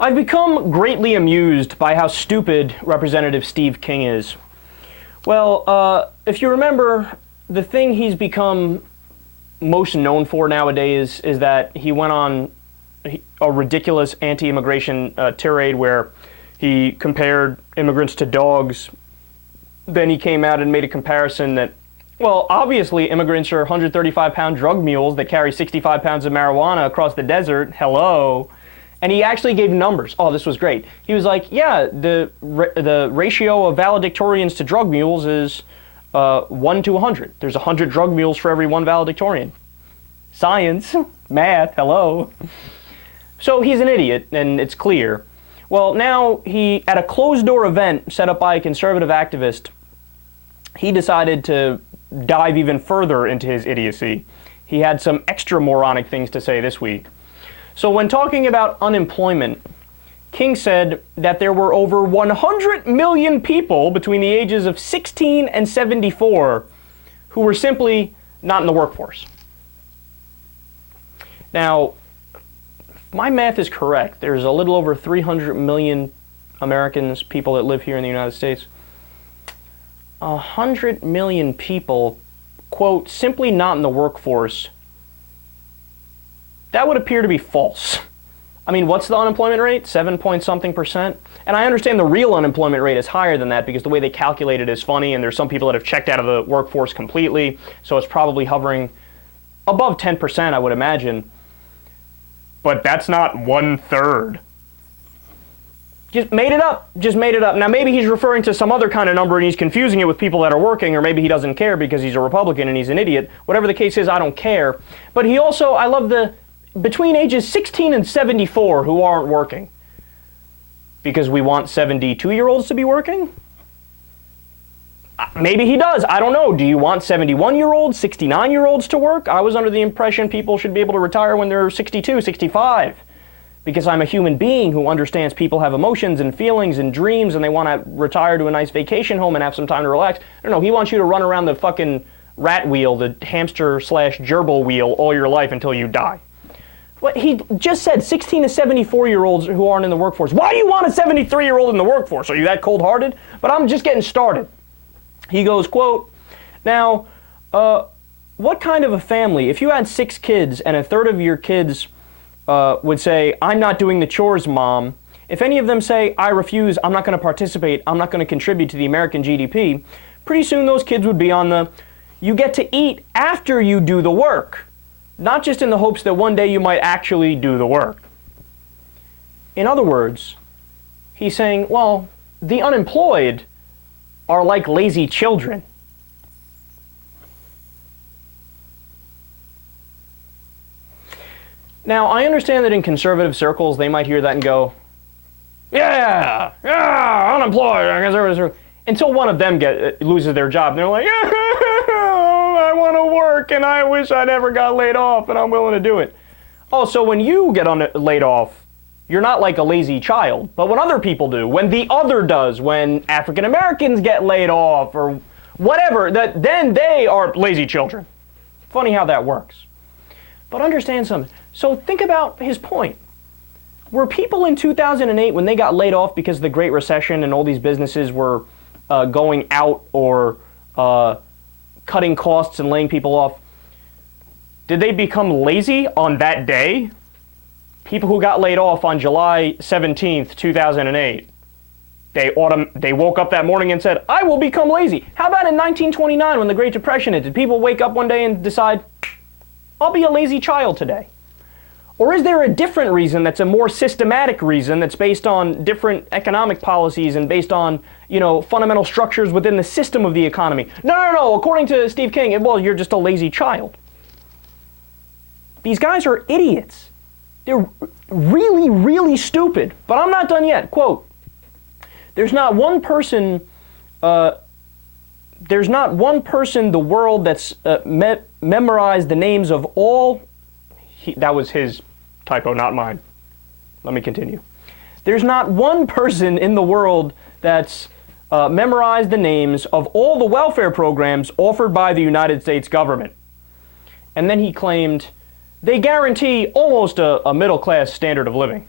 I've become greatly amused by how stupid Representative Steve King is. Well, if you remember, the thing he's become most known for nowadays is that he went on a ridiculous anti-immigration tirade where he compared immigrants to dogs. Then he came out and made a comparison that, well, obviously immigrants are 135-pound drug mules that carry 65 pounds of marijuana across the desert. Hello. And he actually gave numbers. Oh, this was great. He was like, yeah, the ratio of valedictorians to drug mules is 1 to 100. There's 100 drug mules for every one valedictorian. Science, math, hello. So he's an idiot, and it's clear. Well, now he, at a closed-door event set up by a conservative activist, he decided to dive even further into his idiocy. He had some extra moronic things to say this week. So when talking about unemployment, King said that there were over 100 million people between the ages of 16 and 74 who were simply not in the workforce. Now, if my math is correct, there's a little over 300 million Americans, people that live here in the United States. 100 million people, quote, simply not in the workforce. That would appear to be false. I mean, what's the unemployment rate? 7-point-something%? And I understand the real unemployment rate is higher than that because the way they calculate it is funny, and there's some people that have checked out of the workforce completely, so it's probably hovering above 10%, I would imagine. But that's not 1/3. Just made it up. Just made it up. Now, maybe he's referring to some other kind of number and he's confusing it with people that are working, or maybe he doesn't care because he's a Republican and he's an idiot. Whatever the case is, I don't care. But he also, I love the between ages 16 and 74 who aren't working. Because we want 72-year-olds to be working? Maybe he does. I don't know. Do you want 71-year-olds, 69-year-olds to work? I was under the impression people should be able to retire when they're 62, 65. Because I'm a human being who understands people have emotions and feelings and dreams and they want to retire to a nice vacation home and have some time to relax. I don't know. He wants you to run around the fucking rat wheel, the hamster/gerbil wheel all your life until you die. What he just said, 16 to 74-year-olds who aren't in the workforce. Why do you want a 73-year-old in the workforce? Are you that cold-hearted? But I'm just getting started. He goes, quote, now, what kind of a family, if you had 6 kids and a third of your kids would say, I'm not doing the chores, Mom, if any of them say, I refuse, I'm not going to participate, I'm not going to contribute to the American GDP, pretty soon those kids would be on the, you get to eat after you do the work. Not just in the hopes that one day you might actually do the work. In other words, he's saying, well, the unemployed are like lazy children. Now, I understand that in conservative circles, they might hear that and go, yeah, unemployed, conservative, until one of them loses their job, and they're like, yeah, I want to work, and I wish I never got laid off, and I'm willing to do it. Oh, so when you get laid off, you're not like a lazy child. But when other people do, when the other does, when African Americans get laid off, or whatever, then they are lazy children. Funny how that works. But understand something. So think about his point. Were people in 2008, when they got laid off because of the Great Recession and all these businesses were going out or cutting costs and laying people off, did they become lazy on that day? People who got laid off on July 17th, 2008, they woke up that morning and said, I will become lazy. How about in 1929 when the Great Depression hit? Did people wake up one day and decide, I'll be a lazy child today? Or is there a different reason that's a more systematic reason that's based on different economic policies and based on, fundamental structures within the system of the economy? No. According to Steve King, well, you're just a lazy child. These guys are idiots. They're really, really stupid. But I'm not done yet. Quote, there's not one person in the world that's memorized the names of all, that was his typo, not mine. Let me continue. There's not one person in the world that's memorized the names of all the welfare programs offered by the United States government. And then he claimed they guarantee almost a middle-class standard of living.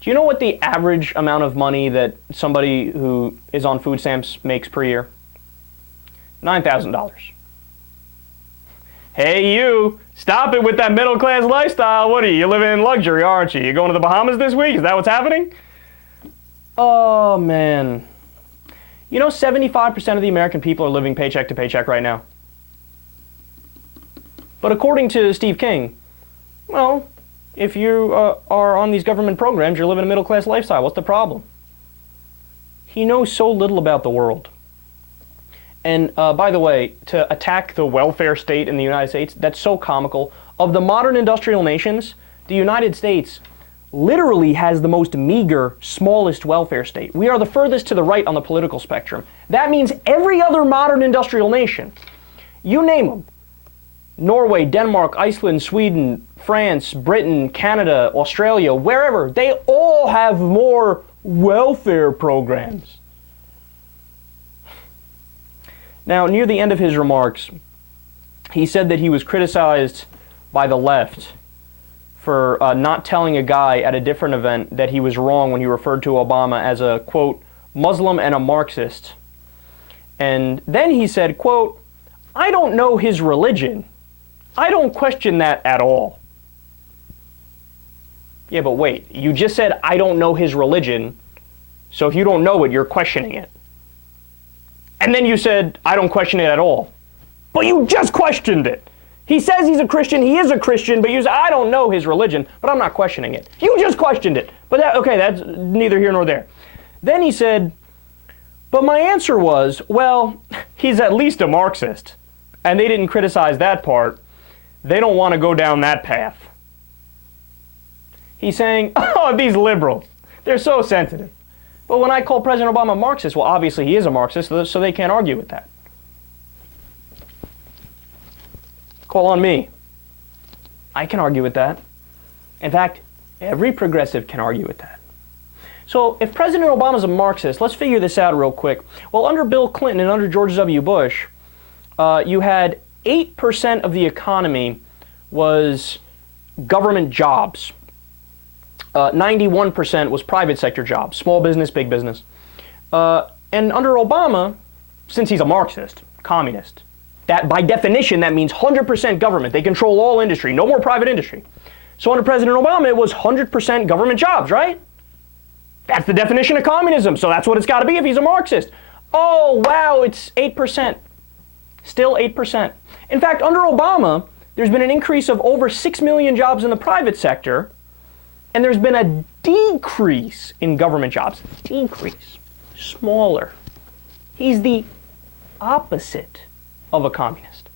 Do you know what the average amount of money that somebody who is on food stamps makes per year? $9,000. Hey, you, stop it with that middle-class lifestyle. What are you? You're living in luxury, aren't you? You going to the Bahamas this week? Is that what's happening? Oh, man. You know, 75% of the American people are living paycheck to paycheck right now. But according to Steve King, well, if you are on these government programs, you're living a middle-class lifestyle. What's the problem? He knows so little about the world. And by the way, to attack the welfare state in the United States, that's so comical. Of the modern industrial nations, the United States literally has the most meager, smallest welfare state. We are the furthest to the right on the political spectrum. That means every other modern industrial nation, you name them, Norway, Denmark, Iceland, Sweden, France, Britain, Canada, Australia, wherever, they all have more welfare programs. Now, near the end of his remarks, he said that he was criticized by the left for not telling a guy at a different event that he was wrong when he referred to Obama as a, quote, Muslim and a Marxist. And then he said, quote, I don't know his religion. I don't question that at all. Yeah, but wait, you just said, I don't know his religion, so if you don't know it, you're questioning it. And then you said, I don't question it at all. But you just questioned it. He says he's a Christian, he is a Christian, but you say, I don't know his religion, but I'm not questioning it. You just questioned it. But okay, that's neither here nor there. Then he said, but my answer was, well, he's at least a Marxist. And they didn't criticize that part. They don't want to go down that path. He's saying, oh, these liberals, they're so sensitive. But when I call President Obama a Marxist, well, obviously he is a Marxist, so they can't argue with that. Call on me. I can argue with that. In fact, every progressive can argue with that. So if President Obama's a Marxist, let's figure this out real quick. Well, under Bill Clinton and under George W. Bush, you had 8% of the economy was government jobs. 91% was private sector jobs, small business, big business. And under Obama, since he's a Marxist, communist, that by definition, that means 100% government. They control all industry, no more private industry. So under President Obama, it was 100% government jobs, right? That's the definition of communism, so that's what it's got to be if he's a Marxist. Oh, wow, it's 8%. Still 8%. In fact, under Obama, there's been an increase of over 6 million jobs in the private sector, and there's been a decrease in government jobs. Decrease. Smaller. He's the opposite of a communist.